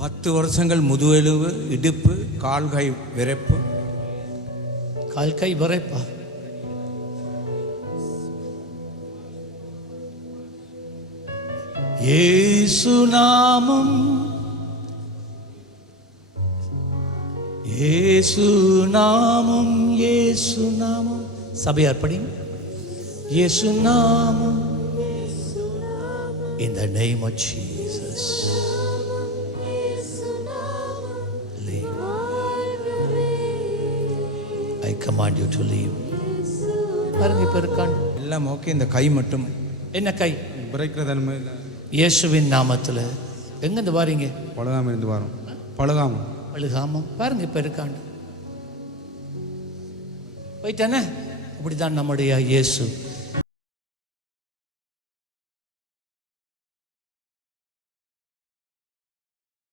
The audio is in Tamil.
பத்து வருஷங்கள் முதுகெலும்பு இடுப்பு கால்கை விரைப்பு கால் கை விரைப்பா ஏசு நாமம் ஏசு நாமம் ஏசு நாமம். சபையார் படி இயேசு நாமம் இந்த நெய்மச்சி I command you to leave. பாருங்க இப்ப இருக்கான் எல்லாம் ஓகே இந்த கை மட்டும். என்ன கை? தன்மை இயேசுவின் நாமத்துல. எங்கேருந்து வாரீங்க? பழகாம இருந்து வரோம். பழகாம அழுகாம பாருங்க இப்ப இருக்காண்டு போயிட்டானே? அப்படிதான் நம்முடைய இயேசு.